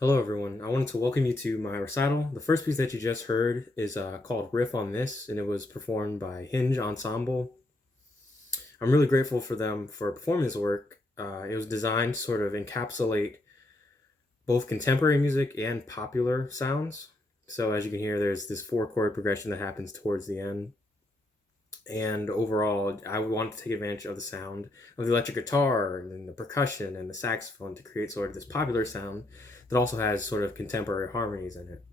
Hello, everyone. I wanted to welcome you to my recital. The first piece that you just heard is called Riff on This, and it was performed by Hinge Ensemble. I'm really grateful for them for performing this work. It was designed to sort of encapsulate both contemporary music and popular sounds. So as you can hear, there's this 4-chord progression that happens towards the end. And overall, I wanted to take advantage of the sound of the electric guitar and the percussion and the saxophone to create sort of this popular sound that also has sort of contemporary harmonies in it.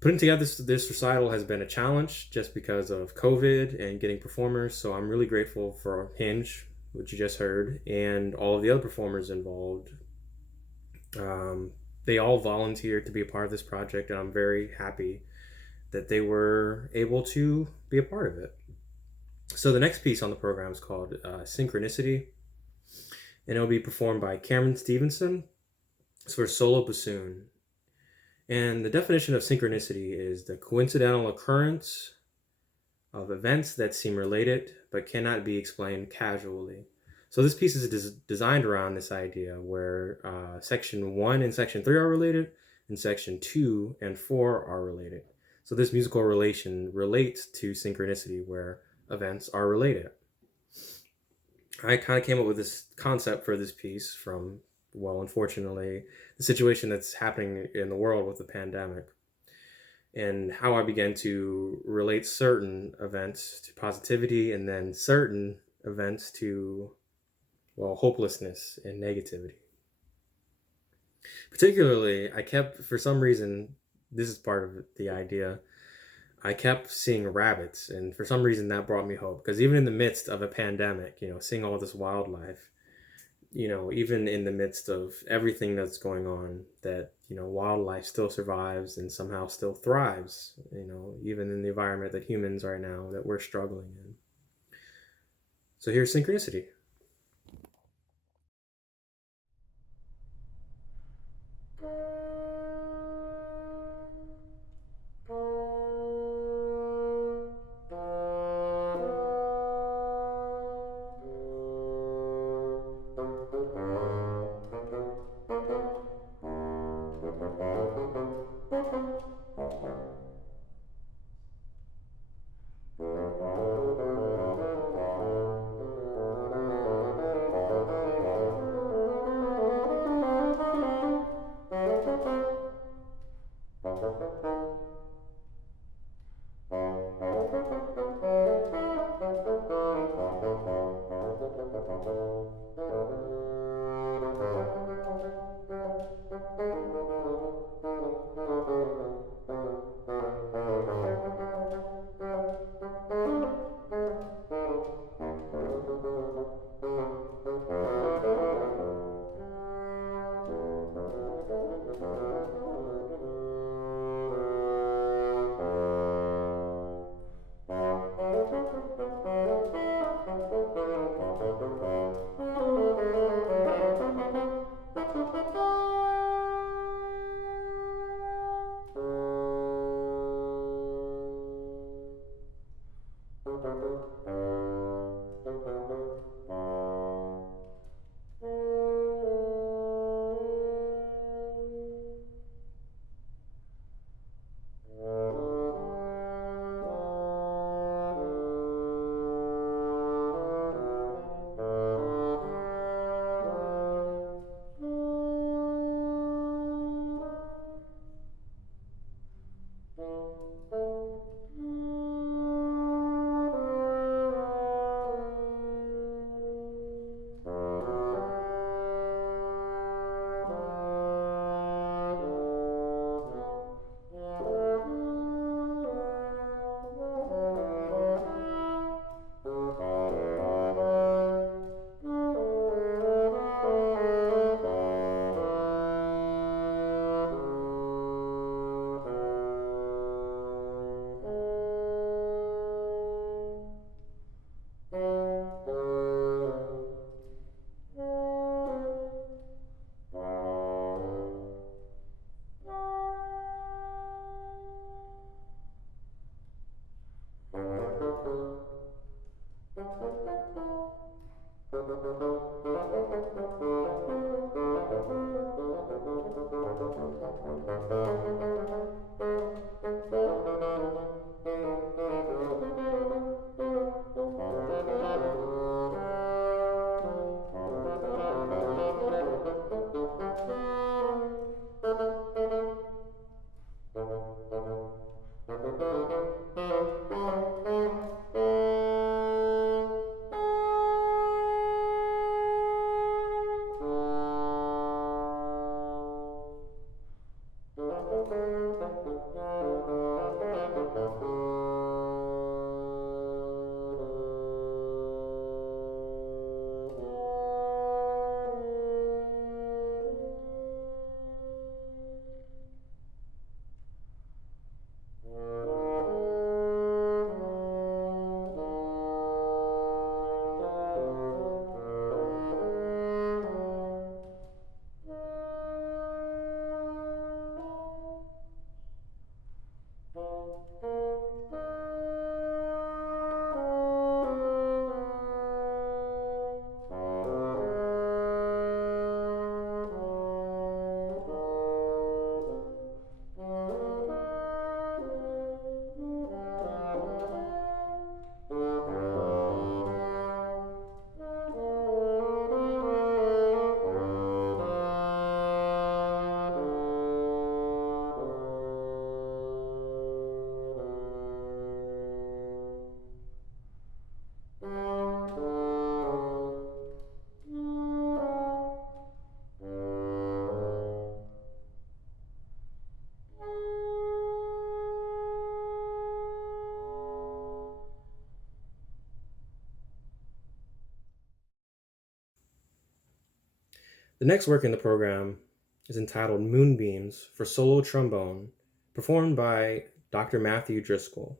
Putting together this recital has been a challenge just because of COVID and getting performers, so I'm really grateful for Hinge, which you just heard, and all of the other performers involved. They all volunteered to be a part of this project, and I'm very happy that they were able to be a part of it. So the next piece on the program is called Synchronicity, and it'll be performed by Cameron Stevenson. It's for solo bassoon. And the definition of synchronicity is the coincidental occurrence of events that seem related but cannot be explained casually. So this piece is designed around this idea where section 1 and section 3 are related, and section 2 and 4 are related. So this musical relation relates to synchronicity where events are related. I kind of came up with this concept for this piece from, well, unfortunately, the situation that's happening in the world with the pandemic, and how I began to relate certain events to positivity and then certain events to, well, hopelessness and negativity. Particularly, I kept, for some reason, this is part of the idea, I kept seeing rabbits, and for some reason that brought me hope, because even in the midst of a pandemic, seeing all this wildlife, even in the midst of everything that's going on, that, wildlife still survives and somehow still thrives, even in the environment that humans right now that we're struggling in. So here's Synchronicity. The next work in the program is entitled Moonbeams for Solo Trombone, performed by Dr. Matthew Driscoll.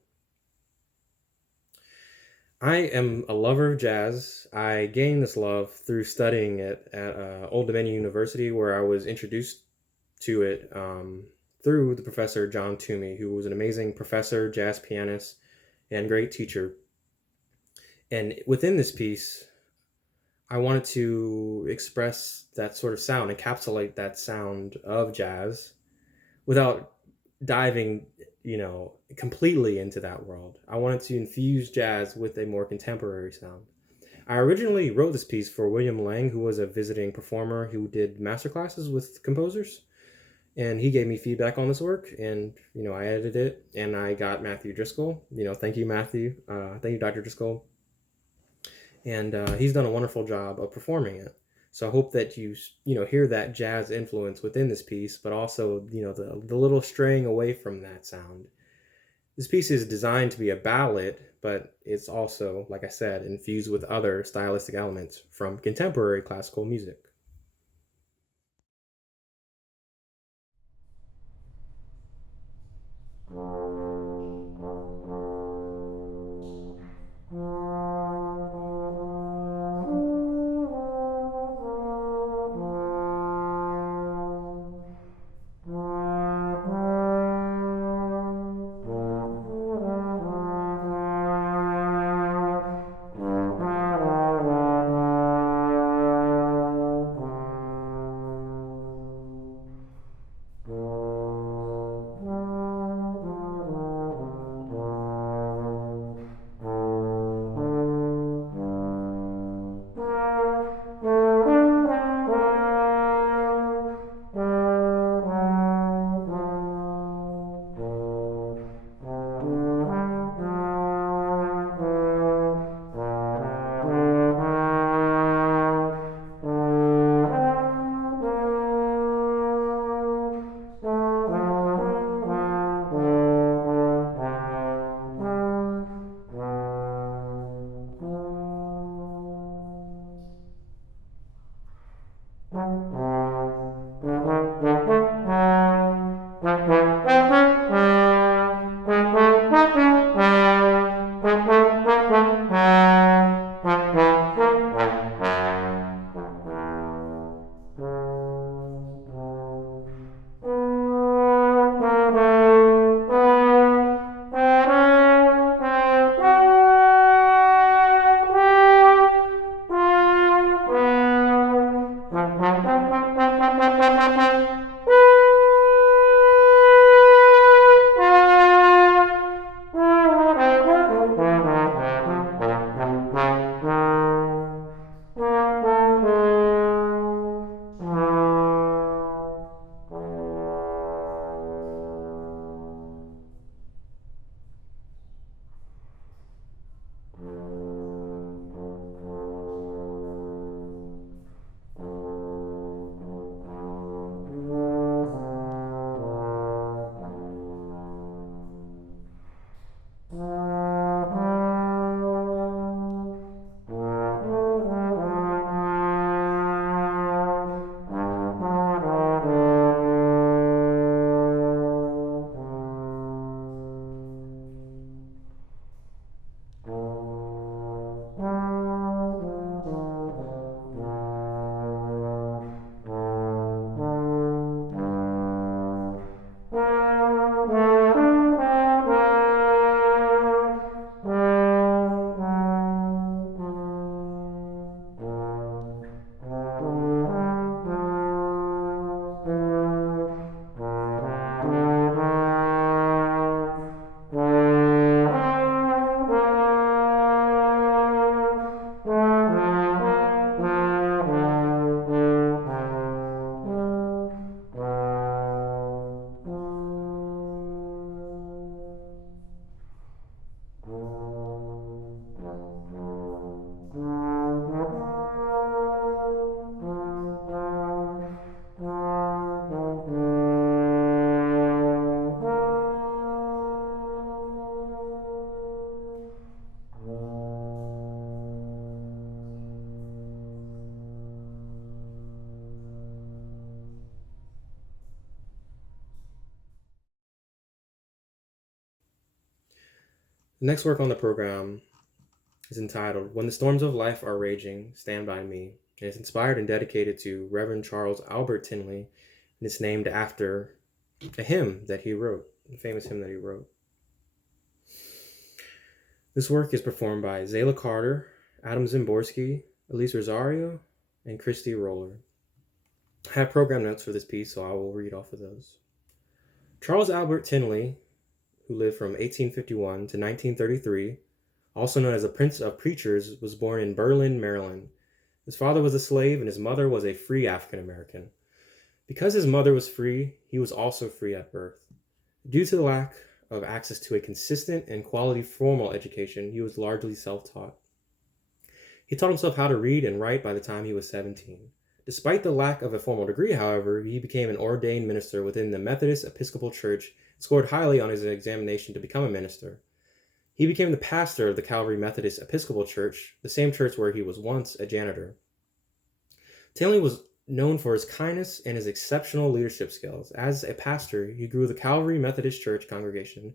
I am a lover of jazz. I gained this love through studying it at Old Dominion University, where I was introduced to it through the professor John Toomey, who was an amazing professor, jazz pianist, and great teacher. And within this piece, I wanted to express that sort of sound, encapsulate that sound of jazz without diving, completely into that world. I wanted to infuse jazz with a more contemporary sound. I originally wrote this piece for William Lang, who was a visiting performer who did masterclasses with composers. And he gave me feedback on this work, and, I edited it, and I got Matthew Driscoll. Thank you, Matthew. Thank you, Dr. Driscoll. And he's done a wonderful job of performing it. So I hope that you hear that jazz influence within this piece, but also, the little straying away from that sound. This piece is designed to be a ballad, but it's also, like I said, infused with other stylistic elements from contemporary classical music. The next work on the program is entitled When the Storms of Life Are Raging, Stand By Me. And it's inspired and dedicated to Reverend Charles Albert Tinley, and it's named after a hymn that he wrote, a famous hymn that he wrote. This work is performed by Zayla Carter, Adam Zimborski, Elise Rosario, and Christy Roller. I have program notes for this piece, so I will read off of those. Charles Albert Tinley, who lived from 1851 to 1933, also known as the Prince of Preachers, was born in Berlin, Maryland. His father was a slave and his mother was a free African American. Because his mother was free, he was also free at birth. Due to the lack of access to a consistent and quality formal education, he was largely self-taught. He taught himself how to read and write by the time he was 17. Despite the lack of a formal degree, however, he became an ordained minister within the Methodist Episcopal Church and scored highly on his examination to become a minister. He became the pastor of the Calvary Methodist Episcopal Church, the same church where he was once a janitor. Tinley was known for his kindness and his exceptional leadership skills. As a pastor, he grew the Calvary Methodist Church congregation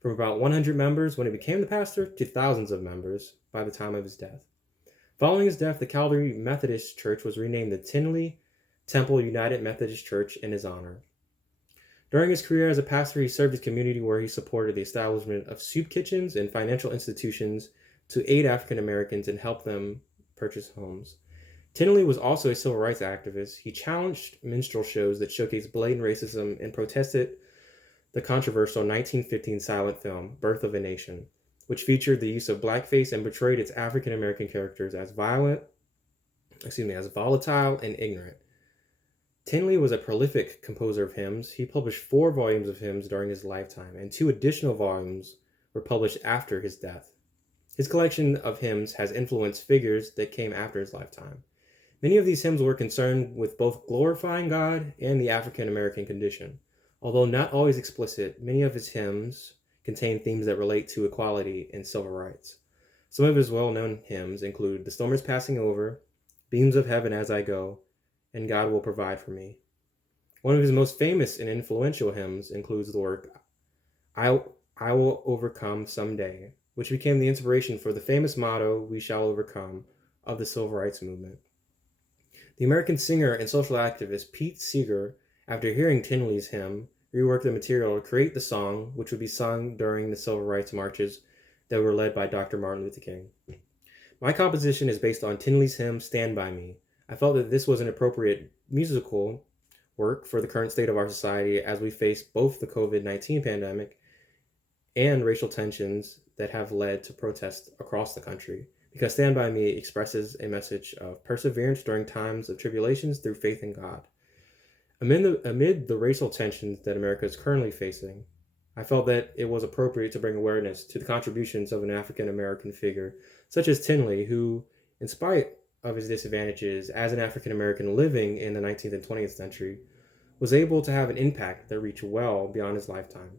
from about 100 members when he became the pastor to thousands of members by the time of his death. Following his death, the Calvary Methodist Church was renamed the Tinley Temple United Methodist Church in his honor. During his career as a pastor, he served his community where he supported the establishment of soup kitchens and financial institutions to aid African Americans and help them purchase homes. Tinley was also a civil rights activist. He challenged minstrel shows that showcased blatant racism and protested the controversial 1915 silent film, Birth of a Nation, which featured the use of blackface and portrayed its African American characters as volatile and ignorant. Tinley was a prolific composer of hymns. He published 4 volumes of hymns during his lifetime, and 2 additional volumes were published after his death. His collection of hymns has influenced figures that came after his lifetime. Many of these hymns were concerned with both glorifying God and the African American condition. Although not always explicit, many of his hymns contain themes that relate to equality and civil rights. Some of his well-known hymns include The Storm is Passing Over, Beams of Heaven as I Go, and God Will Provide for Me. One of his most famous and influential hymns includes the work I Will Overcome Someday, which became the inspiration for the famous motto, We Shall Overcome, of the Civil Rights Movement. The American singer and social activist Pete Seeger, after hearing Tinley's hymn, reworked the material to create the song, which would be sung during the civil rights marches that were led by Dr. Martin Luther King. My composition is based on Tinley's hymn, Stand By Me. I felt that this was an appropriate musical work for the current state of our society as we face both the COVID-19 pandemic and racial tensions that have led to protests across the country, because Stand By Me expresses a message of perseverance during times of tribulations through faith in God. Amid the racial tensions that America is currently facing, I felt that it was appropriate to bring awareness to the contributions of an African American figure such as Tinley, who, in spite of his disadvantages as an African American living in the 19th and 20th century, was able to have an impact that reached well beyond his lifetime.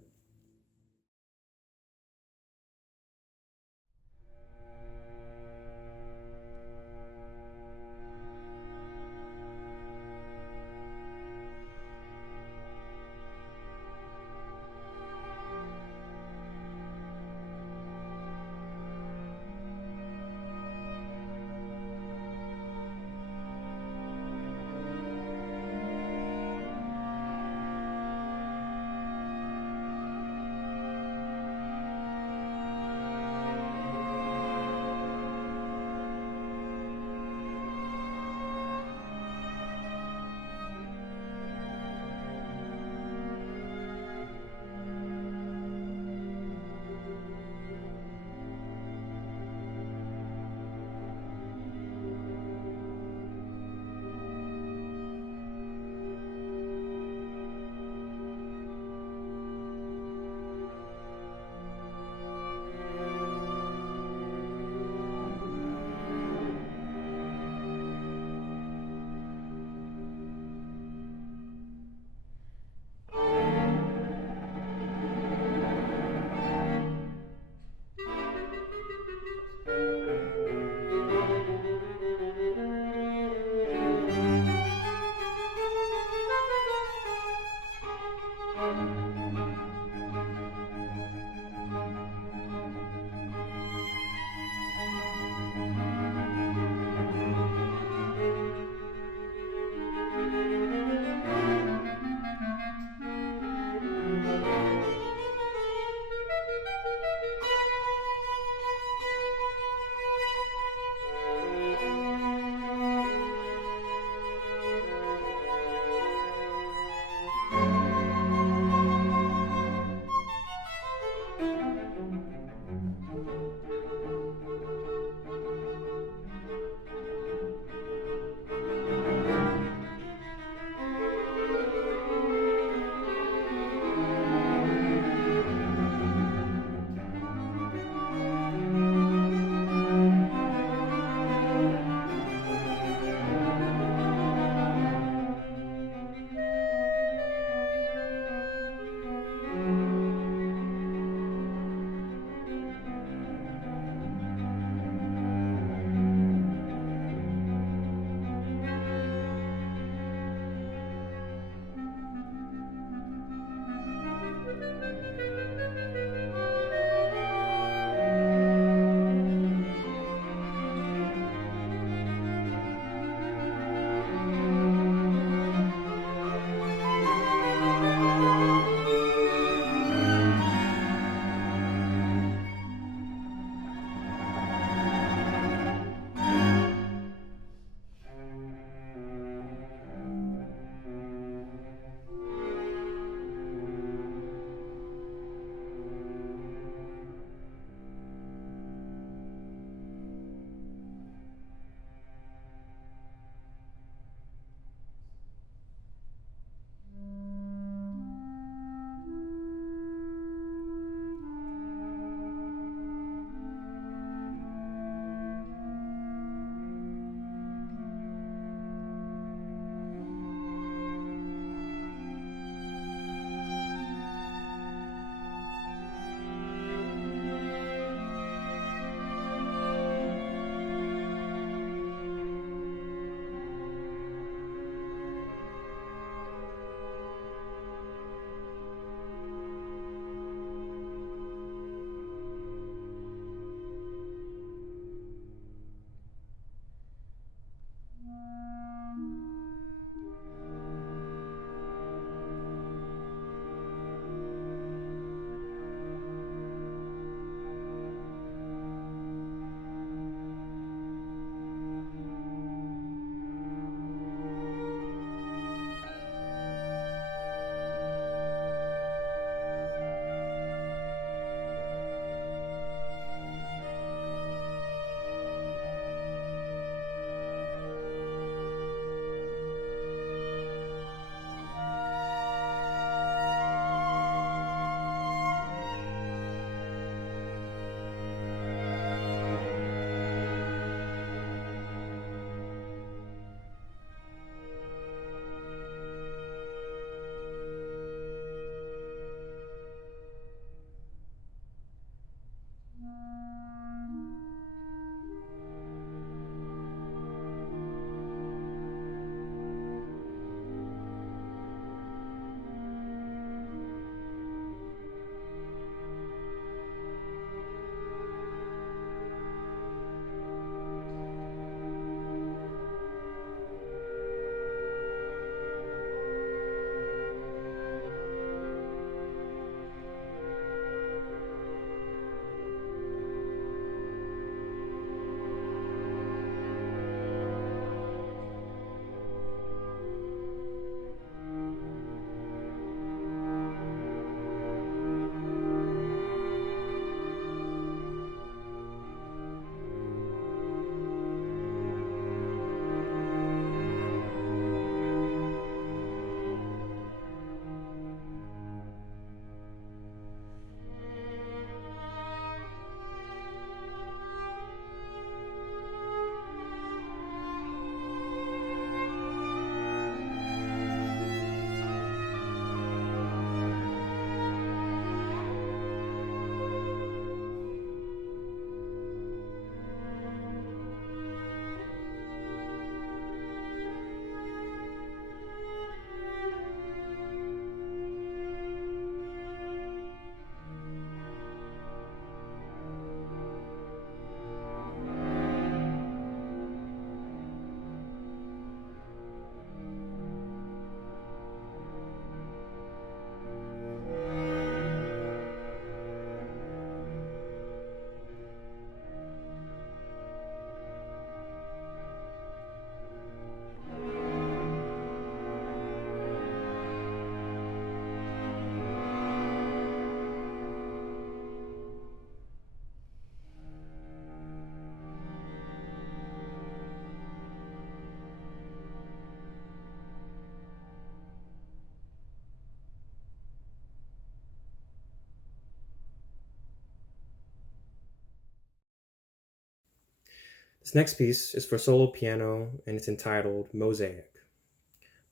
This next piece is for solo piano and it's entitled Mosaic.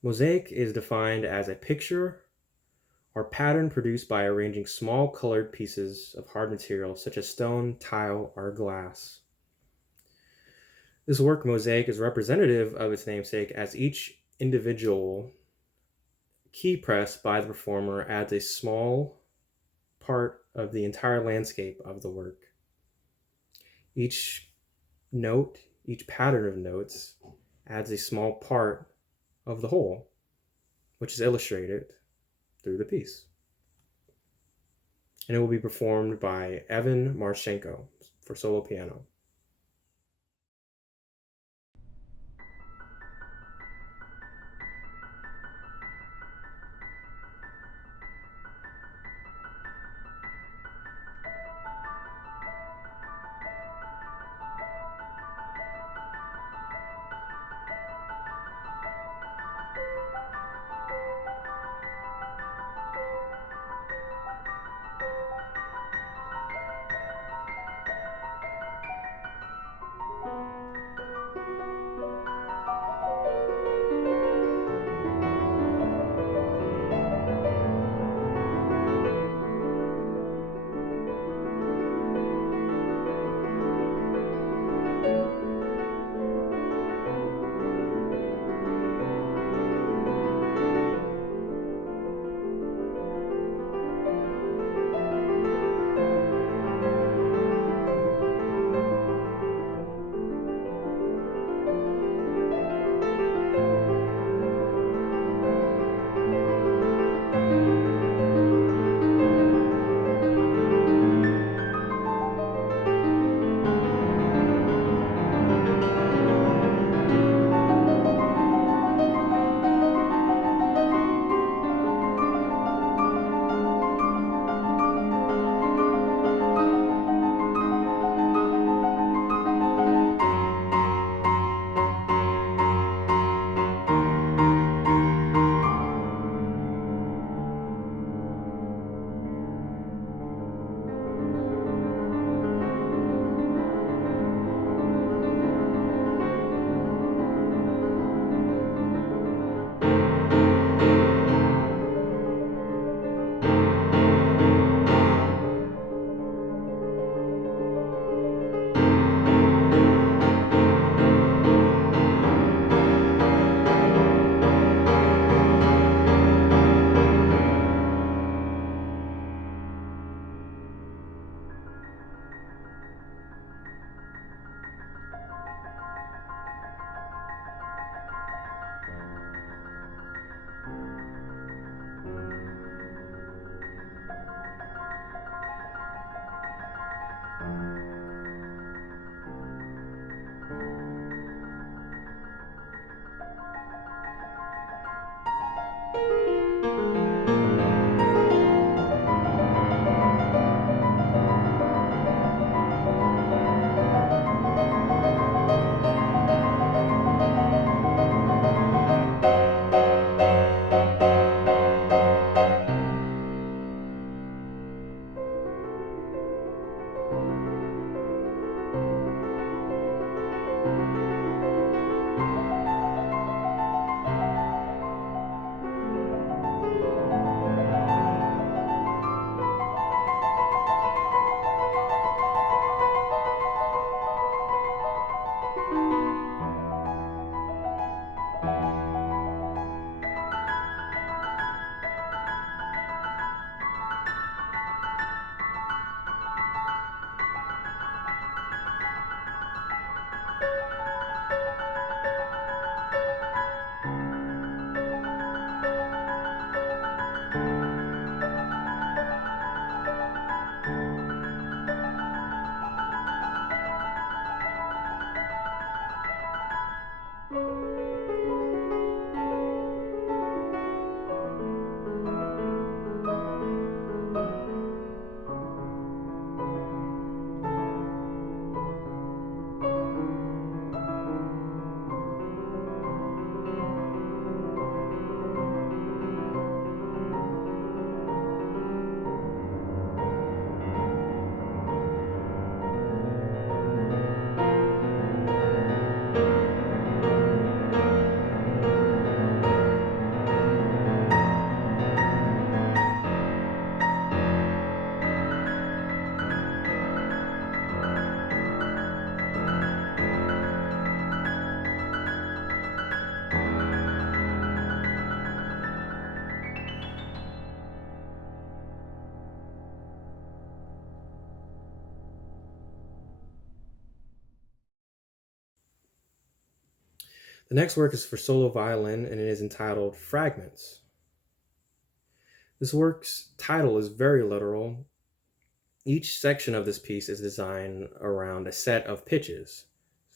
Mosaic is defined as a picture or pattern produced by arranging small colored pieces of hard material such as stone, tile, or glass. This work, Mosaic, is representative of its namesake as each individual key press by the performer adds a small part of the entire landscape of the work. Each note, each pattern of notes adds a small part of the whole, which is illustrated through the piece. And it will be performed by Evan Marchenko for solo piano. The next work is for solo violin, and it is entitled Fragments. This work's title is very literal. Each section of this piece is designed around a set of pitches,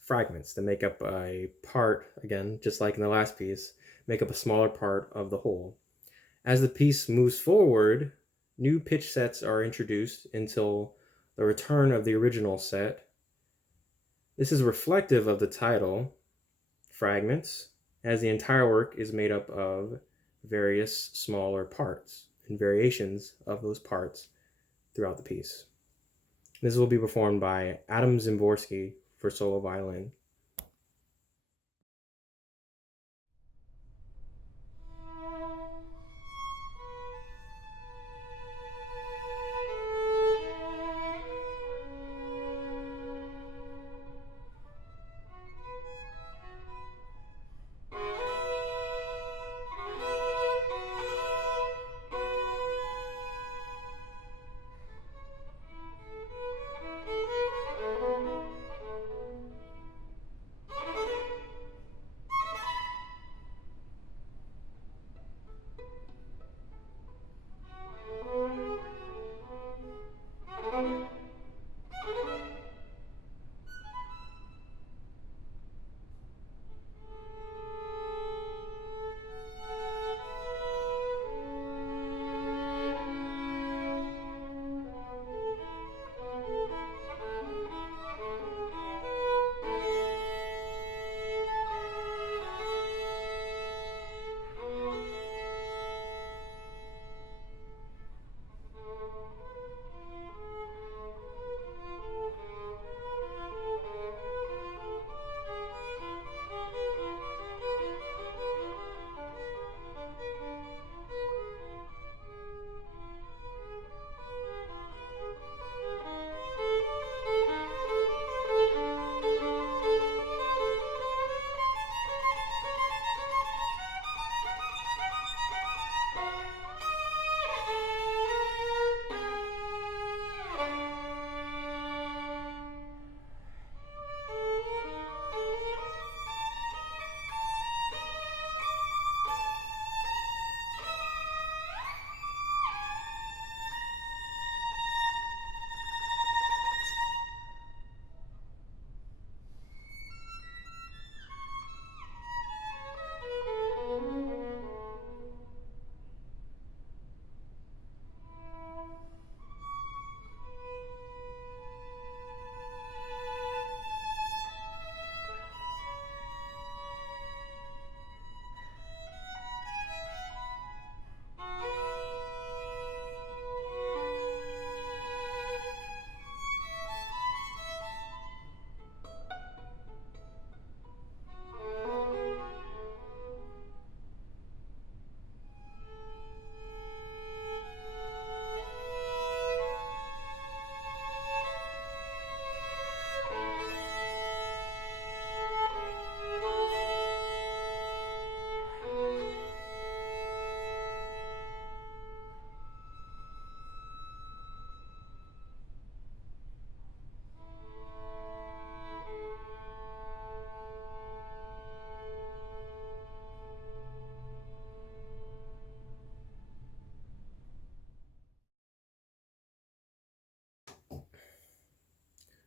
fragments that make up a part, again, just like in the last piece, make up a smaller part of the whole. As the piece moves forward, new pitch sets are introduced until the return of the original set. This is reflective of the title, Fragments, as the entire work is made up of various smaller parts and variations of those parts throughout the piece. This will be performed by Adam Zimborski for solo violin.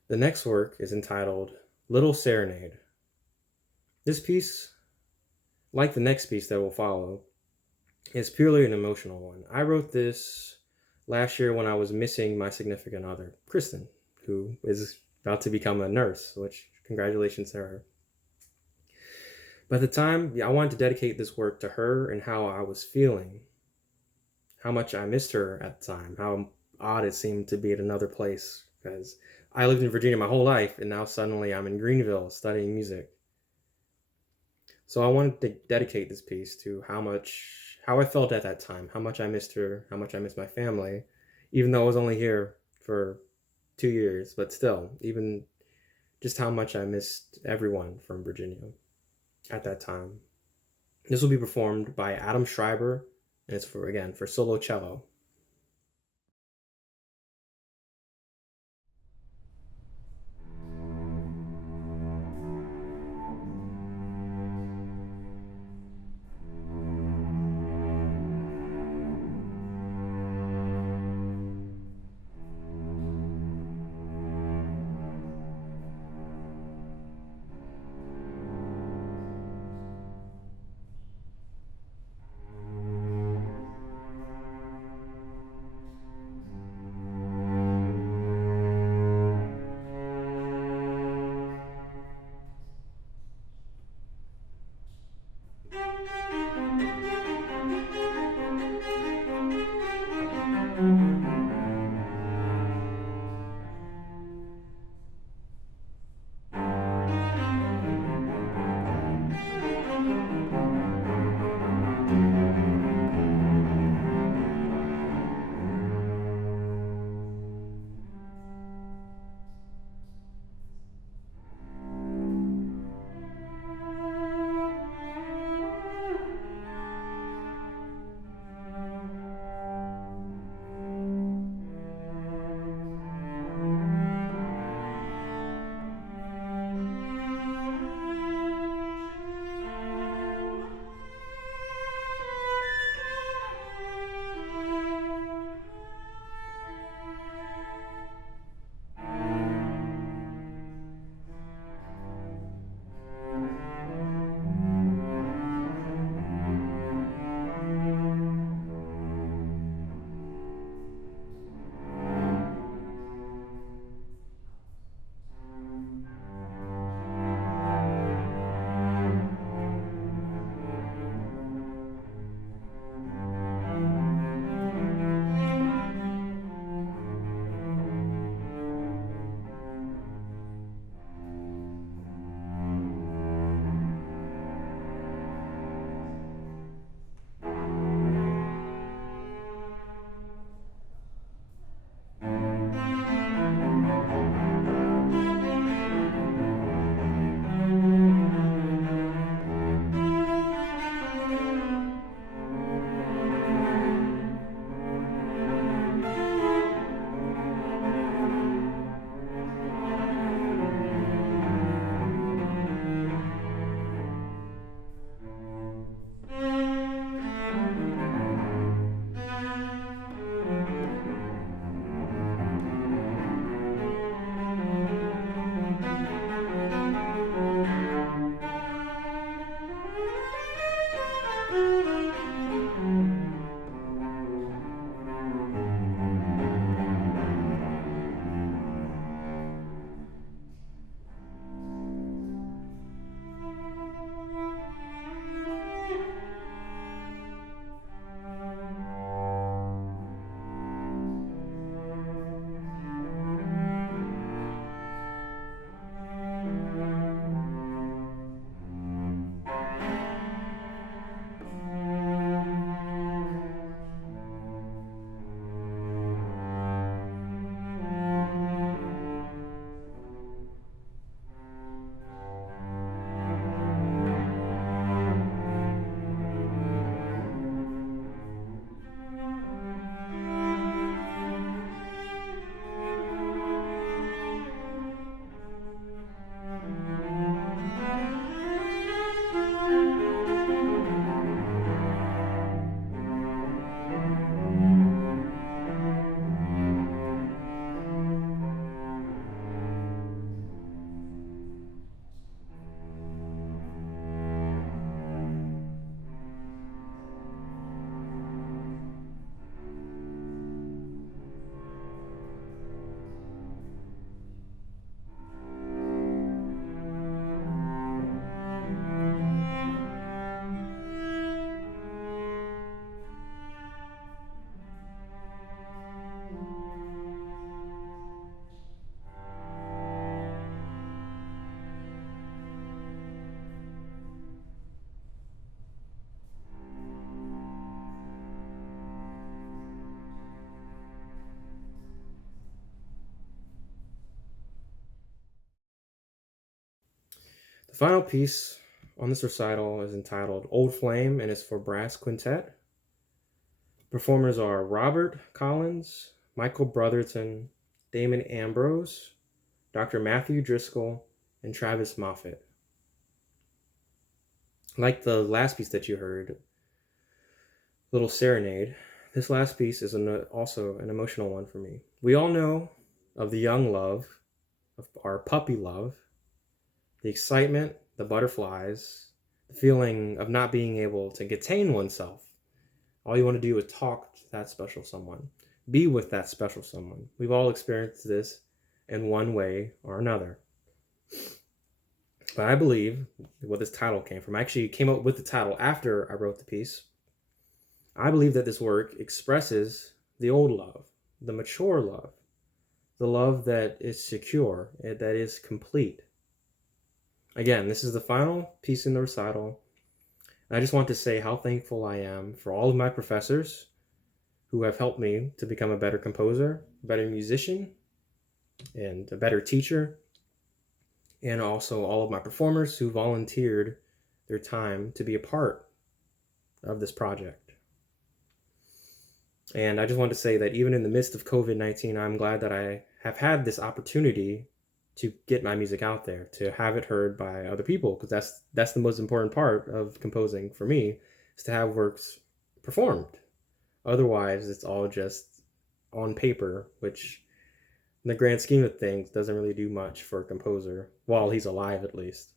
The next work is entitled Little Serenade. This piece, like the next piece that will follow, is purely an emotional one. I wrote this last year when I was missing my significant other, Kristen, who is about to become a nurse, which congratulations to her. But at the time, I wanted to dedicate this work to her and how I was feeling, how much I missed her at the time, how odd it seemed to be at another place, because I lived in Virginia my whole life, and now suddenly I'm in Greenville studying music. So I wanted to dedicate this piece to how I felt at that time, how much I missed her, how much I missed my family, even though I was only here for 2 years, but still, even just how much I missed everyone from Virginia at that time. This will be performed by Adam Schreiber, and it's for solo cello. The final piece on this recital is entitled Old Flame and is for brass quintet. Performers are Robert Collins, Michael Brotherton, Damon Ambrose, Dr. Matthew Driscoll, and Travis Moffat. Like the last piece that you heard, Little Serenade, this last piece is also an emotional one for me. We all know of the young love, of our puppy love, the excitement, the butterflies, the feeling of not being able to contain oneself. All you want to do is talk to that special someone, be with that special someone. We've all experienced this in one way or another. But I believe what this title came from. I actually came up with the title after I wrote the piece. I believe that this work expresses the old love, the mature love, the love that is secure, that is complete. Again, this is the final piece in the recital. And I just want to say how thankful I am for all of my professors who have helped me to become a better composer, a better musician, and a better teacher, and also all of my performers who volunteered their time to be a part of this project. And I just want to say that even in the midst of COVID-19, I'm glad that I have had this opportunity to get my music out there, to have it heard by other people, because that's the most important part of composing for me, is to have works performed. Otherwise, it's all just on paper, which in the grand scheme of things doesn't really do much for a composer, while he's alive at least.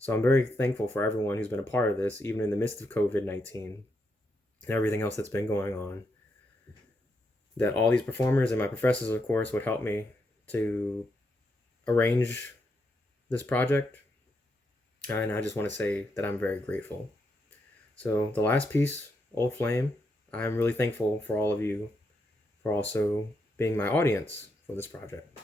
So I'm very thankful for everyone who's been a part of this, even in the midst of COVID-19 and everything else that's been going on. That all these performers and my professors, of course, would help me to arrange this project. And I just want to say that I'm very grateful. So the last piece, Old Flame, I'm really thankful for all of you for also being my audience for this project.